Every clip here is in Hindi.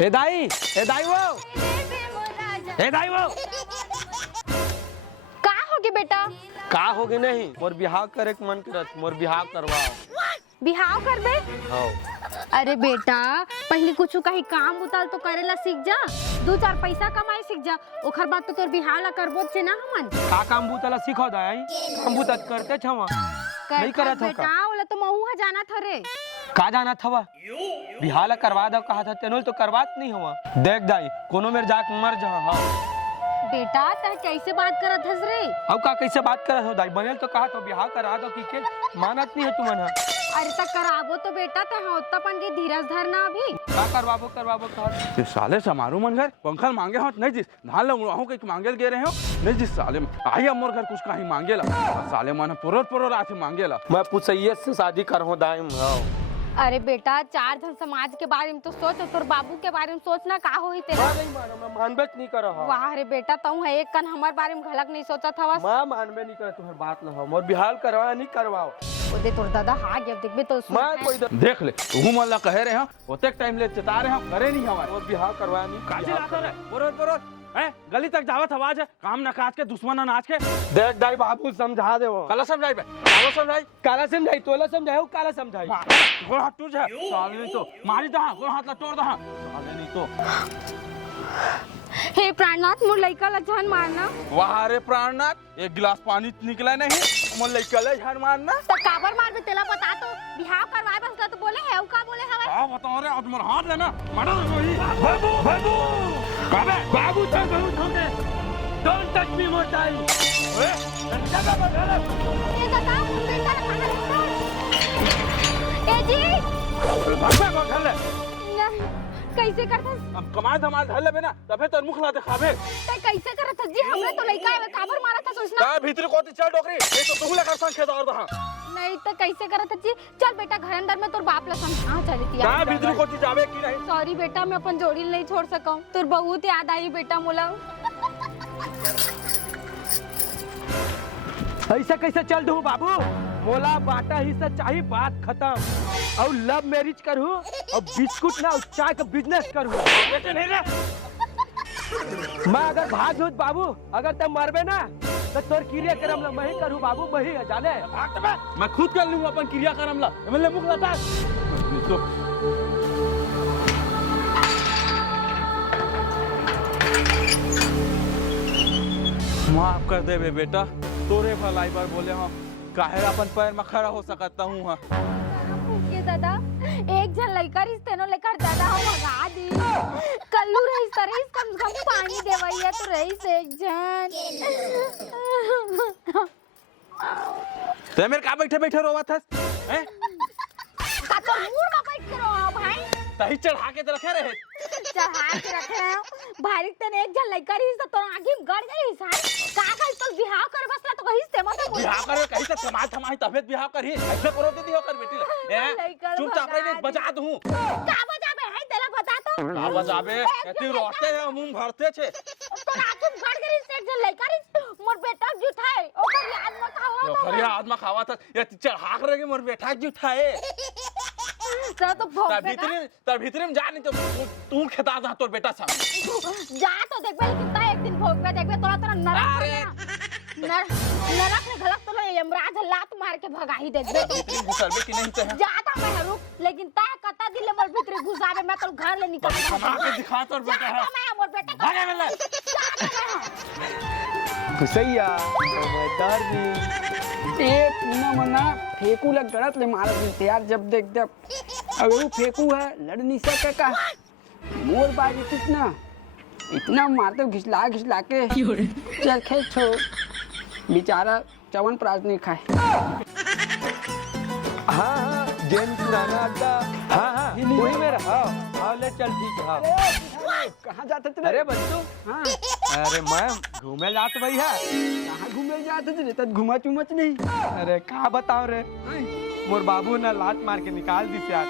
ए दाई वो ए दाई वो का होगी बेटा? का होगी नहीं मोर बिहाव करे के मन करत मोर बिहाव करवाओ। बिहाव करबे? हां। अरे बेटा पहले कुछ कहीं काम उताल तो करेला सीख जा, 2-4 पैसा कमाए सीख जा, ओखर बाद तो तोर बिहाव ला करबो से ना हमन। का काम बुतला सिखो दाई काम बुत करते छवा नहीं करत हो बेटा ओला तो महू जाना था रे। का जाना थवा बिहाव ला करवा दो कहा था तेनोल तो करवात नहीं हुआ। देख दाई कोनो मेर जाक मर जा। हां बेटा तह कैसे बात करत हस रे? अब का कैसे बात करत हो दाई बनेल तो कहा तो बिहाव करा दो की के मानत नहीं है तुमन। अरे तक कराबो तो बेटा तह होतापन के धीरज धरना अभी का करवाबो कहा ये साले समारू मन घर पंखल मांगे हो नहीं जिस धान ल उड़ाहू के मांगेल गे रहे हो नहीं जिस साले आई मोर घर कुछ कहीं मांगेला साले मन पुरो आथे मांगेला। मैं पूछइए से शादी करहूं दाई। हां अरे बेटा 4 जन समाज के बारे में तो सोच, तोर बाबू के बारे में सोचना का होई तेरा। नहीं मानो मैं मानबे नहीं करो। वाह रे बेटा तू है एक कन हमारे बारे में घलक नहीं सोचा था। मैं मानबे नहीं करे तुम्हारी बात न हो मोर बिहाल करवा नहीं करवाओ। ओदे तोर दादा हां जब देखबे तो मैं कोई देख ले तू मन ला कहे रहे हो ओतेक टाइम ले चता रहे हो करे नहीं हमारे मोर बिहाव करवा नहीं काजी लाता रे पुरो हैं गली तक जावत आवाज है काम न काज के दुश्मन नाच के। देख दाई बाबू समझा दे वो काला समझाई बे काला समझाई काला समझाई तोला समझाओ काला समझाई गोड़ हाथ टूट जा साले नहीं तो मारी दहा गोड़ हाथ ला तोड़ दहा साले नहीं तो। हे प्राणनाथ मोर लइका ला जान मारना। वाह रे प्राणनाथ एक गिलास पानी निकला नहीं मोर लइका ला जान मारना तो काबर मारबे तेला बता तो बिहाव करवाए बस तो बोले है का बोले हवे। हां बताओ रे आज मोर हाथ लेना मारो वही बाबू काबे बाबू तो बहुत होंगे don't touch me more time. ओए चला बदल ये दादा बेटा कहां है? ए जी भागबे को घर ले कैसे करथस? अब कमाल धमाल धर लेबे ना तबे तोर मुख ला दिखाबे ते कैसे करथस जी? हमरे तो लइका है काबर मारा था सोचना का भीतर कोती चल डोकरी ये तो तू ले कर संग खेत और दहा नहीं तो कैसे करथस जी? चल बेटा घर अंदर में तोर बाप ला समझा चलती का है। भीतर कोती जावे की नहीं। सॉरी बेटा मैं अपन जोड़ी नहीं छोड़ सकूं, तोर बहुत याद आई बेटा मोला। ऐसा कैसे चल दूं बाबू मोला बाटा हिस्सा चाहिए बात खत्म। और लव मैरिज करूं और बिस्कुट ना और चाय का बिजनेस करूं। बेटे नहीं रे मैं अगर भाग दूं बाबू अगर तुम मरबे ना तो तोर क्रियाक्रम ला मैं ही करूं बाबू मैं ही जाने भाग तबे मैं खुद कर लूंगा अपन क्रियाक्रम ला मतलब मुख लता तो माफ कर दे बे बेटा तोरे भलाई बार बोले हो काहे अपन पैर में खड़ा हो सकता हूँ। हाँ के दादा एक जन लइका रिश्ते नो लेकर दादा हम भगा दी कल्लू रहीस तरह कम से कम पानी देवैया तो रहीस एक जन। ते मेरे का बैठे बैठे रोवा था हैं का तो मूड में बैठ के रहो भाई तही चढ़ा के रखे रहे चढ़ा के रखे हो भाई तने एक जन लइका रिश्ता तो आगे गड़ गई सार का का तो बिहाव कर बसला तो कहिस ते मत बिहाव करे कहीं से कमाल थमाई तबियत बिहाव करी ऐसे करो दीदी होकर बेटी ले चुपचाप रही बजा दूं का बजाबे है तेला बता तो का बजाबे एती रोते है मुंह भरते छे तो आगे गड़ गई से एक जन लइका रिश्ता मोर बेटा जुठाए ओकर याद में खावा यो खरिया आदमा खावा था ये चढ़ा कर के मोर बेटा की उठाए तो भोग तर भीतर में जा नहीं तो तू खेता जा तोर बेटा सा जा तो देखबे कितना एक दिन भोग पे देखबे तोरा तोरा नरक में घलक तो यमराज लात मार के भगाई देखबे भीतर घुसलबे कि नहीं ते जाता मैं रुक लेकिन ता कता दिल मोर भीतर घुसावे मैं तो घर ले निकाल कमा के दिखा तोर बेटा है मैं मोर बेटा भागे गले खुसैया समझदार भी ए पूना मना फेंकू लग गलत ले मारा दिलते यार जब देख जब अगर वो फेंकू है लड़ नहीं सके का मोर बाजी कितना इतना मारते घिसला के चल खेल छोड़ बेचारा चवन प्राज नहीं खाए। हाँ जेन पुराना अड्डा हाँ वही मेरा हाँ ले चल ठीक है। कहाँ जाते थे? अरे बच्चों हाँ अरे मैं घूमे जात भाई है कहाँ घूमे जाते थे तब घुमा चुमच नहीं। अरे कहा बताओ रे मोर बाबू ने लात मार के निकाल दी यार।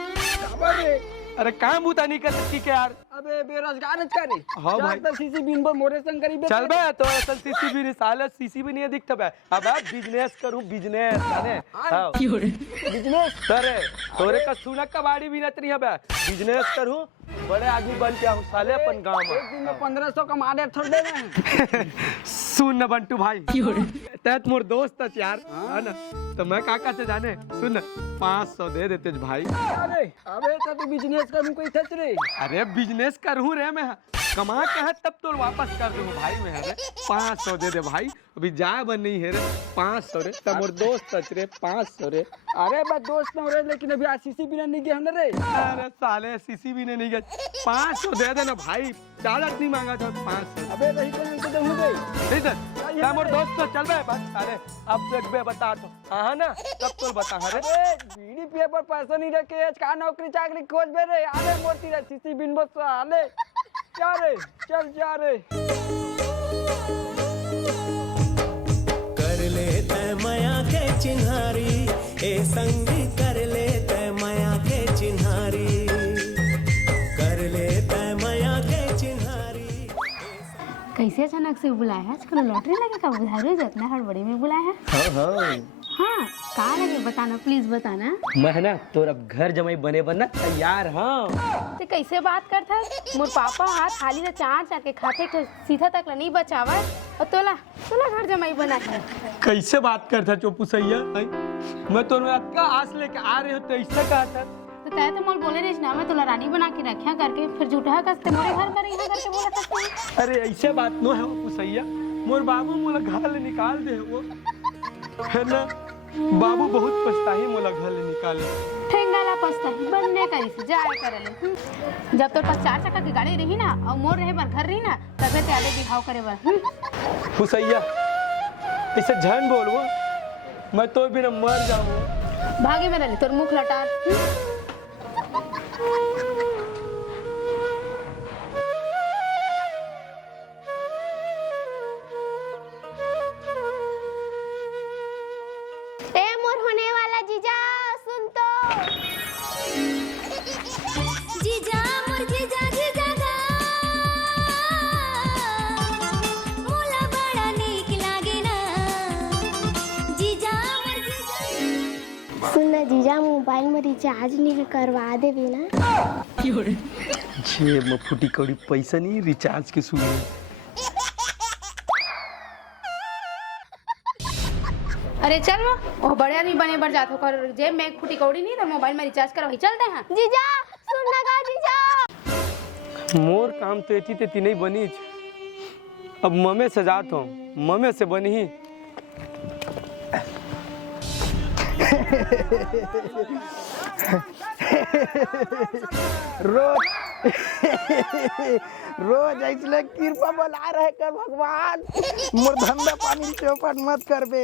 अरे काम बूता नहीं कर सकती क्या यार? अबे बेरोजगार करे। हाँ भाई। तो सीसी बिन पर मोरे संग गरीब चल बे तो ऐसा सीसी भी नहीं साले सीसी भी नहीं दिखता बे। अब बिजनेस करूं बिजनेस जाने। हाँ बिजनेस तोरे तोरे का सुना कबाड़ी भी नहीं है बे। बिजनेस करूं बड़े आदमी बन के आऊं साले अपन गांव में। एक दिन में 1500 कमा दे थोड़ दे ना। सुन न बंटू भाई तैत मोर दोस्त है यार है ना तो मैं काका से जाने सुन 500 दे देते भाई। अरे अबे तो तू बिजनेस करूं कोई सच रे। अरे बिजनेस करूं रे मैं कमा के है तब तो वापस कर दूं भाई मैं रे 500 दे दे भाई अभी जाए बन नहीं है रे 500 रे तब मोर दोस्त सच रे 500 रे। अरे मैं दोस्त न रे लेकिन अभी सीसी बिना नहीं गया हम रे। अरे साले सीसी भी नहीं गए 500 दे देना भाई ज्यादा नहीं मांगा था 500। अबे रही तो दे दे नहीं सर क्या मोर दोस्त तो चल बे बात अरे अब देख बे बता तो हाँ ना तब तो बता रे। अरे बीड़ी पिए पर पैसा नहीं रखे का नौकरी चाकरी खोज बे रे। अरे मोती रे सीसी बिन बस आले क्या रे चल जा रे। कर ले तय माया के चिन्हारी ए संगी कर ले तय माया के चिन्हारी कर ले तय माया के चिन्हारी। कैसे अचानक से बुलाया है? आजकल लॉटरी लगे का बुधारू जितना हड़बड़ी में बुलाया है। हाँ कहाँ लगे बताना प्लीज बताना। मैं ना तो अब घर जमाई बने बनना तैयार। हाँ ते कैसे बात करता है? मोर पापा हाथ खाली ना चार चार के खाते के सीधा तक ला नहीं बचावा और तोला तोला घर जमाई बना है। कैसे बात करता चोपू सैया मैं तो अक्का आस लेके आ रहे हो तो ऐसा कहा था तो तय तो मोल बोले रे ना मैं तोला रानी बना के रखा करके फिर झूठा कसते मोरे घर पर यहाँ करके बोला था। अरे ऐसे बात नो है वो सैया मोर बाबू मोला घर ले निकाल दे वो है ना बाबू बहुत पछताही मोला घर ले निकाले। ठेंगाला पछताही बनने करी से जाए करले। जब तोर पास 4 चक्का की गाड़ी रही ना और मोर रहे बर घर रही ना तबे ते आले बिहाव करे बर। फुसैया ऐसे झन बोलवो मैं तो बिना मर जाऊं। भागे में रही तोर मुख लटा। ए मोर होने वाला जीजा सुन तो। जीजा मोर जीजा जीजा गा मोला बड़ा नीक लागे ना जीजा मोर जीजा। सुन ना जीजा मोबाइल में रिचार्ज नहीं करवा देबे ना। जे म फुटी कौड़ी पैसा नहीं रिचार्ज के सुने। अरे चल वो बड़े आदमी बने बर जात हो कर जेब में एक फुटी कौड़ी नहीं तो मोबाइल में रिचार्ज करो चलते हैं। जीजा सुन ना गा जीजा। मोर काम तो एती तेती नहीं बनी अब ममे से जात हूँ ममे से बनी ही। रोज रोज ऐसे कृपा बना रहे कर भगवान मोर धंधा पानी चौपट मत कर बे।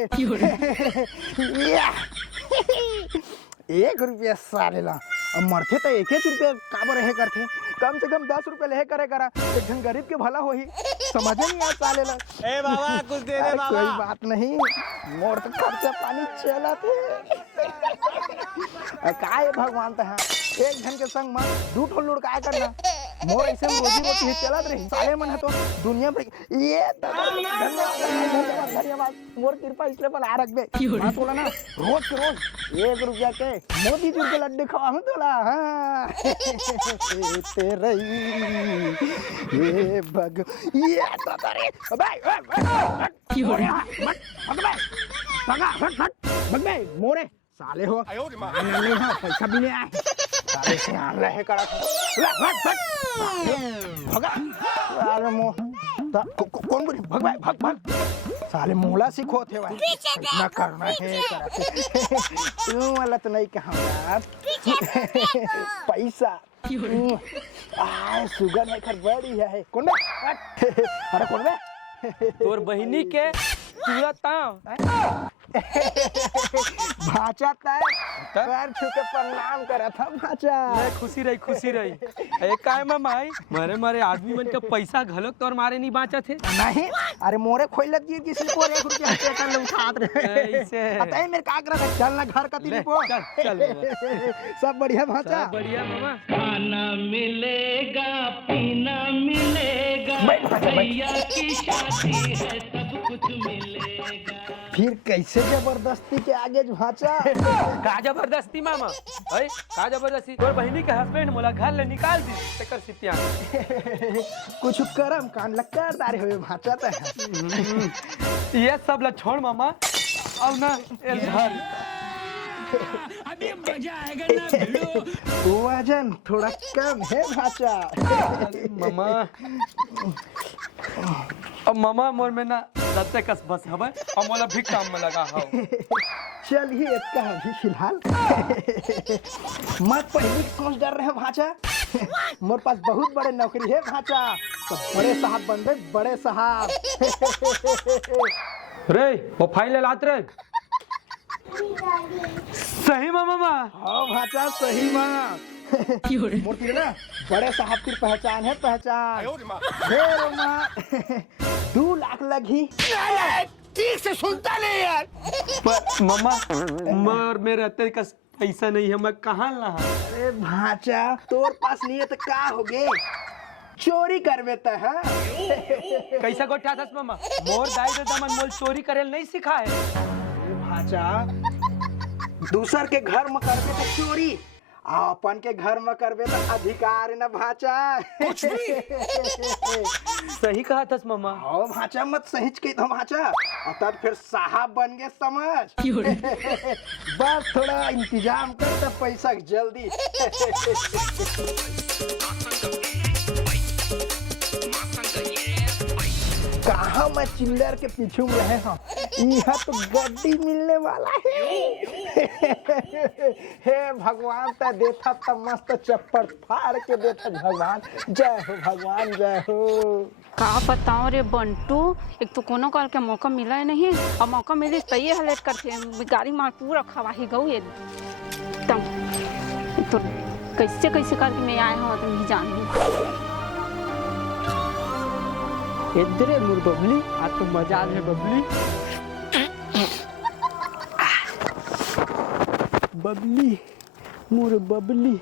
1 रुपया सारे ला अब मरते तो 1 रुपया काबर रहे करते कम से कम 10 रुपया ले करे करा एक जन गरीब के भला होही समझ नहीं आ साले ला। ए बाबा कुछ दे दे बाबा। कोई बात नहीं मोर तो खर्चा पानी चला थे काय भगवान तो है एक जन के संग मन 2 ठो लुड़ काय करना मोर ऐसे में रोजी रोटी चलत रही साले मन है तो दुनिया में ये धन्यवाद धन्यवाद मोर कृपा इसलिए पर आ रख बे मैं बोला ना रोज के रोज 1 रुपया के मोती चूर के लड्डू खवा हम तोला। हाँ तेरे ये भग ये तो तारे भाई मोरे साले हो नहीं है पैसा भी नहीं आए साले से आन रहे करा भगा साले मो कौन बोली भग भाई भग भग साले मोला सीखो थे भाई ना करना है करा तू वाला तो नहीं कहा यार पैसा आ सुगर नहीं कर बड़ी है कौन बे अरे कौन बे तोर बहिनी के चूड़ा ताव भाचा तय पैर छू के प्रणाम करा था भाचा। ले खुशी रही ए काय मामा आई मारे आदमी मन के पैसा घलोक तोर मारे नहीं बाचा थे। नहीं अरे मोरे खोइलत गिर किसी को 1 रुपया से कर ले उठात रहे ऐसे अतः मेरे का करा चल ना घर का तीन को चल सब बढ़िया भाचा। बढ़िया मामा। खाना मिलेगा पीना मिलेगा भैया की शादी है सब कुछ मिलेगा। फिर कैसे जबरदस्ती के आगे भाचा। का जबरदस्ती मामा अरे का जबरदस्ती तोर बहिनी के हस्बैंड मोला घर ले निकाल दी तेकर सितिया कुछ करम कान लग कर दारे हुए भाचा त ये सब ला छोड़ मामा अब ना घर अभी मजा आएगा ना भिड़ो। वजन थोड़ा कम है भाचा। मामा अब मामा मोर में ना दत्ते कस बस हवे और मोला भी काम में लगा हो। चलिए इसका अभी फिलहाल मत पहले सोच डर रहे भाचा। मोर पास बहुत बड़े नौकरी है भाचा तो बड़े साहब बन गए बड़े साहब। रे वो फाइल लात रे सही मामा हाँ भाचा सही माँ मोर ना बड़े साहब की पहचान है पहचान। फिर माँ 2 लाख लगी। ठीक से सुनता नहीं यार। पर मामा मर मेरे रहते का पैसा नहीं है मैं कहाँ ला। अरे भाचा तोर पास नहीं है तो का हो गए चोरी कर बेता है। कैसा गोठा था मामा मोर दाई दादा मन मोल चोरी करेल नहीं सिखा है। भाचा दूसर के घर में करबे तो चोरी अपन के घर में करबे तो अधिकार न भाचा। कुछ भी सही कहा था मामा। हाँ भाचा मत सही के तो भाचा तब फिर साहब बन गए समझ। बस थोड़ा इंतजाम कर तब पैसा जल्दी। कहाँ मैं चिल्लर के पीछे में रहे हूँ यहाँ तो गड्डी मिलने वाला है। हे भगवान ता देता तब मस्त चप्पड़ फाड़ के देता भगवान। जय हो भगवान जय हो। का बताओ रे बंटू एक तो कोनो कल के मौका मिला है नहीं और मौका मिली तो ये हलेट करके गाड़ी मार पूरा खवाही गऊ एकदम। तो कैसे कैसे करके मैं आया हूँ तो नहीं जानू। इधर मुर बबली आज तो मजा है बबली। बबली मुर बबली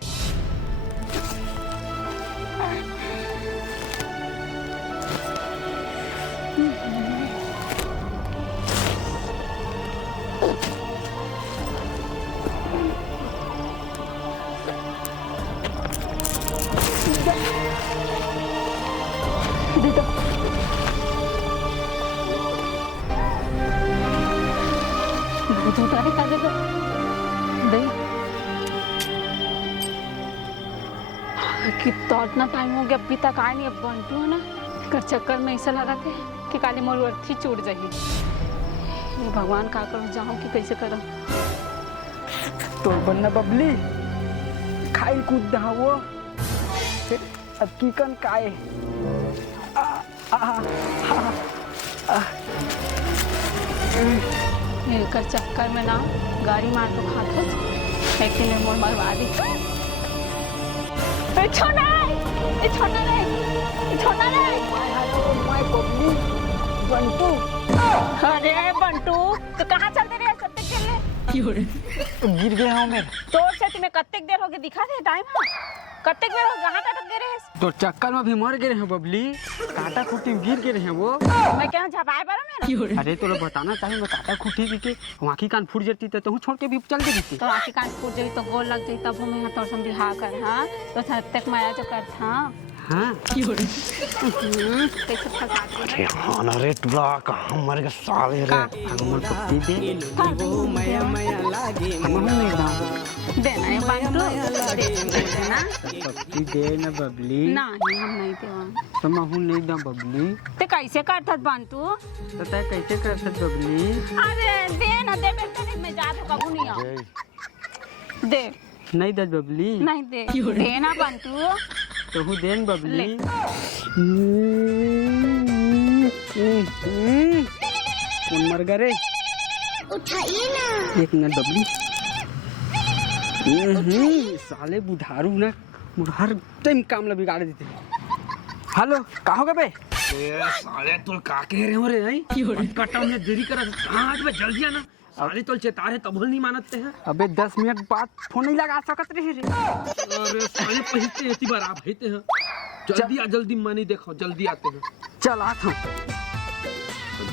झूठाने का देखो कितना इतना टाइम हो गया अभी तक आए नहीं। अब बंटू है ना कर चक्कर में ऐसा लगा थे कि काली मोर अर्थी चूट जाएगी। भगवान का करूँ जाऊँ कि कैसे करूँ। तो बनना बबली खाई कूद दहावो अब कीकन काए कर चक्कर में ना गाड़ी मार तो खाते एक दिन मोर मरवा दी। छोना बंटू अरे बंटू तो कहाँ चलते रहे कब तक चल रहे तो गिर गया हूँ मैं। तो से तुम्हें कत्तेक देर हो गए दिखा दे टाइम है कत्तेक देर हो कहाँ टटक गए रहे। तो चक्कर में भी मर गए हैं बबली काटा खूटी में गिर गए हैं वो। मैं क्या झपाए पर मेरा अरे तो बताना चाहिए मैं काटा खूटी भी के वहाँ की कान फूट जाती तो तू छोड़ के भी चल देती। तो आखिर कान फूट जाई तो गोल लग जाई तब हम यहाँ तोर संग बिहा कर हाँ तो तक माया जो कर था हाँ कैसे फंसा अरे हाँ ना रे टुरा कहाँ मर गया साले रे। हमर पत्ती दे वो मया मया लागे हम नहीं दा देना है बंटू देना पत्ती दे ना बबली नहीं हम नहीं देवा तो महू नहीं दा बबली ते कैसे करथत बंटू। तो तय कैसे कर सकत बबली। अरे दे ना दे बेटे मैं जा तो कबू नहीं आ दे नहीं दे बबली नहीं दे देना बंटू तो हूँ देन बबली। कौन मर गए रे उठाइए ना। एक मिनट बबली। साले बुढ़ारू ना हर टाइम काम ला बिगाड़ देते। हेलो कहाँ हो गए बे? साले तुल का कह रहे हो रे नहीं कटा में देरी कर कहां आज बे जल्दी आना साले तुल चेतारे तब नहीं मानते हैं अबे 10 मिनट बाद फोन नहीं लगा सकत रहे रे। अरे साले पहुंचते इतनी बार आप हेते हैं जल्दी आ जल्दी मनी देखो जल्दी आते हैं चल आ था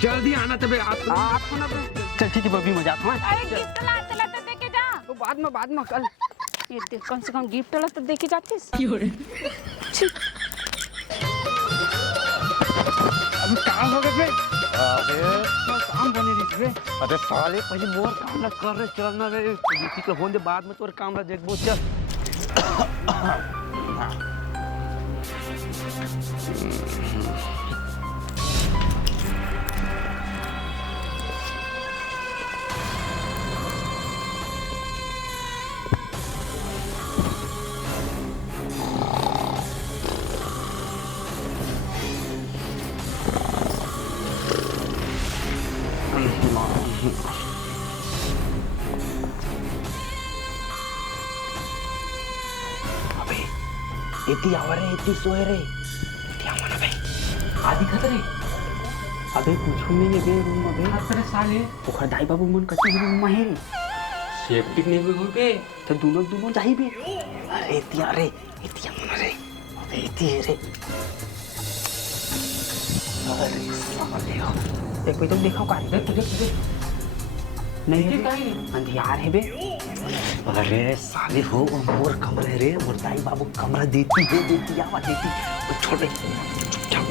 जल्दी आना तबे आप ना चल ठीक है बबली मजाक हां। अरे गिफ्ट ला चला तो देके जा। तो बाद में कल ये देख कम से कम गिफ्ट ला तो देके जातीस। अभी काम हो गए बे। अरे काम बने रही बे। अरे साले पहले मोर काम ना कर रे चलना रे ठीक है होने बाद में तोर काम ला देखबो चल इतनी आवारे इतनी सोए रे इतनी आवाना भाई आदि खतरे अबे कुछ नहीं है बे रूम में बे अरे साले ओखर दाई बाबू मन कच्चे रूम में है रे सेफ्टी नहीं हुई बे तो दोनों जाई बे अरे इतनी आवाना रे अबे इतनी है रे अरे साले हो एक कोई तो देखो का देख नहीं है अंधियार है बे अरे साले हो मोर कमरे रे मोर दाई बाबू कमरा देती आवा देती छोड़ दे चुपचाप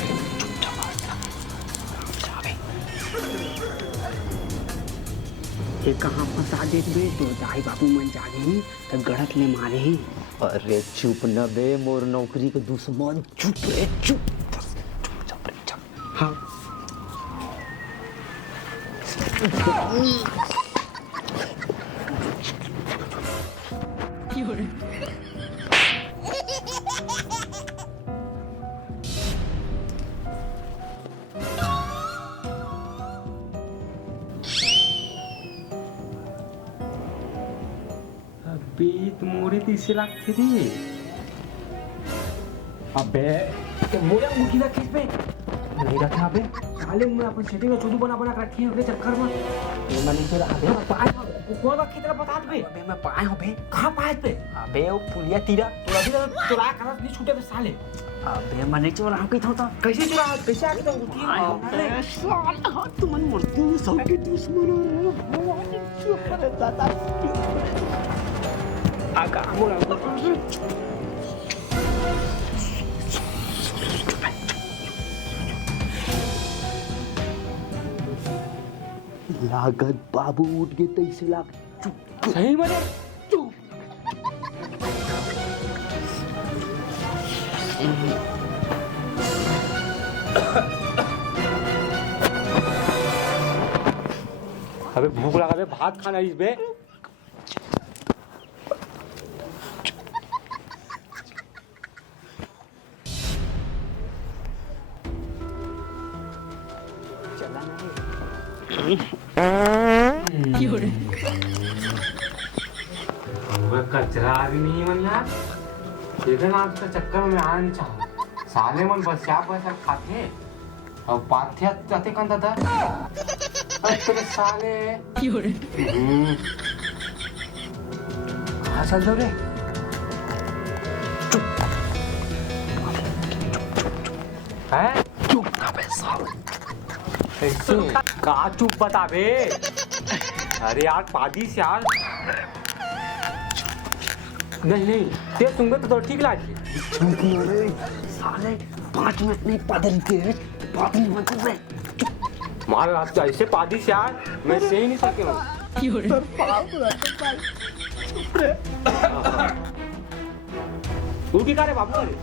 ये कहाँ फंसा दे बे तो दाई बाबू मन जागे ही तो गढ़त ले मारे ही अरे चुप न बे मोर नौकरी के दुश्मन चुप रे चुप चुप हाँ बीत मोरे तीसरे लाख थे रे अबे मोरे मुखी ना किस पे नहीं रखा अबे साले में अपन सेटिंग में चोदू बना रखी है चक्कर में ये मैंने तो अबे पाए कौन बात की तरह बता दे अबे मैं पाए हो बे कहां पाए पे अबे वो पुलिया तीरा तो अभी तो ला कर नहीं छूटे बे साले अबे मैंने चोरा हम कहीं था कैसे चोरा कैसे आके तो उठी अरे साला तुम मरते हो सबके दुश्मन हो चुप रे दादा आका मोरा लागत बाबू उठ गए 23 लाख चुप सही मरे चुप अबे भूख लगा बे भात खाना इस बे कचरा भी नहीं मन यार लेकिन आज का चक्कर में आना नहीं चाह साले मन बस क्या पैसा खाते और पाथ्या जाते कंधा था तेरे साले कहाँ चल दो रे है चुप ना बे साले ऐसे का चुप बता बे अरे यार पादी से यार नहीं ते तुमको तो ठीक लागे चुप ना रे साले 5 मिनट नहीं पादल के बात नहीं मत बे मार आप ऐसे पादी से यार मैं सही नहीं सके सर पाप रे तू की करे बाबू रे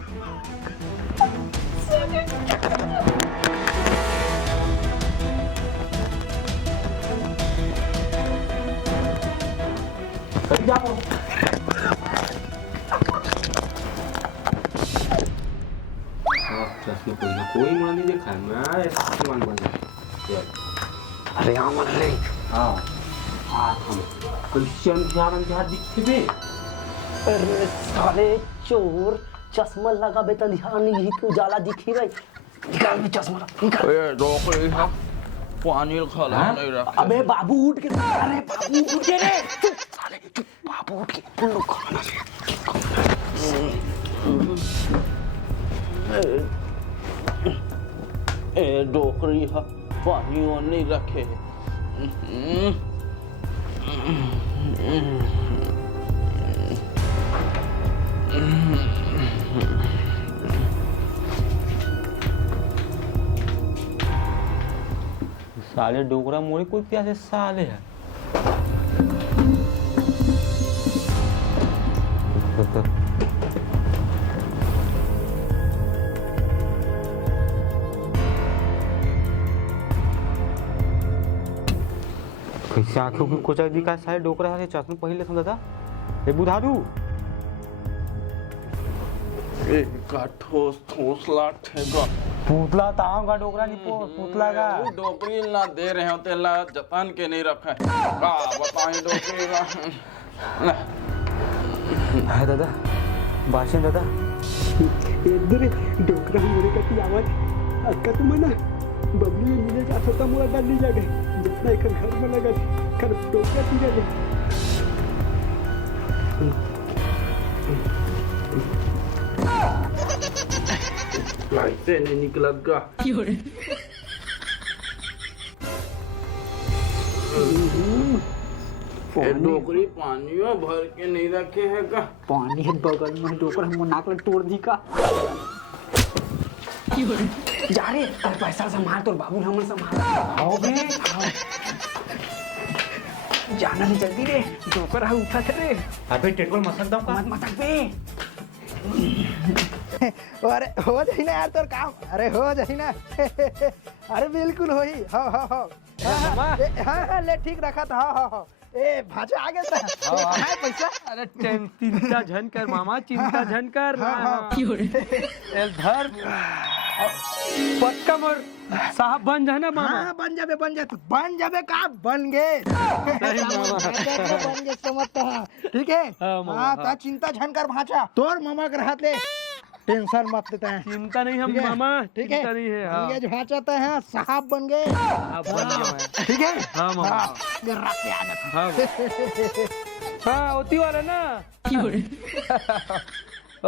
कभी जाओ कोई मुड़ा नहीं देखा है मैं ऐसा मान बन अरे यहाँ मन रे हाँ कैसे अंधियार दिखते बे? अरे साले चोर चश्मा लगा बे तो ध्यान नहीं कि उजाला दिख ही रही। निकाल भी चश्मा निकाल। ए डोकरी हा पानी खला नहीं रखा। अबे बाबू उठ के, अरे बाबू उठ के रे, चुप साले चुप, बाबू उठ के तुम लोग खाना ए डोकरी हा पानी और नहीं रखे। साले डोकरा मोरी कोई प्यासे साले है। कैसे आंखों की कोचा दी का साले डोकरा है चश्मा पहले समझा था। ए बुधारू का ठोस ठोस लाट है गा पुतला ताऊ का डोकरा नहीं पुतला का वो डोकरी ना दे रहे होते ला जतन के नहीं रखे का बताएं डोकरी का है दादा भाषण दादा इधर डोकरा मोरे का की आवाज अक्का तुम ना बबली में मिले जा सकता मोरा डाल ली जागे जितना एक घर में लगा कर डोकरा तीरे ले लाइटे नहीं निकला गा ए डोकरी पानियों भर के नहीं रखे है का पानी है बगल में डोकरा हम नाक लग तोड़ दी का जा रे अरे पैसा संभाल तोर बाबू हमन संभाल आओ बे जाना भी जल्दी रे डोकरा उठा रे अबे टेटोल मसक दम का मत मत बे अरे हो जाई ना यार तोर काम, अरे हो जाई ना। अरे बिल्कुल होई। हाँ हाँ ले ठीक रखा था। हाँ ए भाजा आ गया था। है पैसा? अरे चिंता झन कर मामा चिंता झन कर एल धर पक्का मोर साहब बन जाए ना मामा। हाँ बन जाबे का बन गए बन गए समझता है ठीक है। हाँ ता चिंता झन कर भाचा तोर मामा कर हाथ ले टेंशन मत लेते हैं। चिंता नहीं हम मामा ठीक है चिंता नहीं है। हाँ ये जो भाचाते हैं साहब बन गए ठीक है। हाँ मामा रख के आ जाता हाँ हाँ होती वाला ना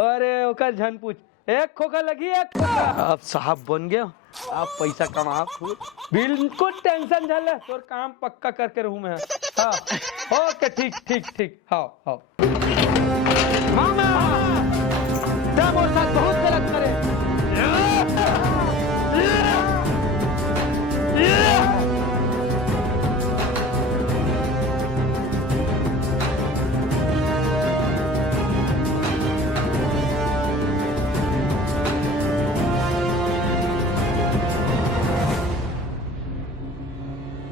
अरे ओकर झन पूछ एक खोखा लगी एक खोखा अब साहब बन गया आप पैसा कमा बिल्कुल टेंशन झल तोर काम पक्का करके रहूं मैं। हाँ ओके ठीक ठीक ठीक हाँ हाँ मामा मोर साथ बहुत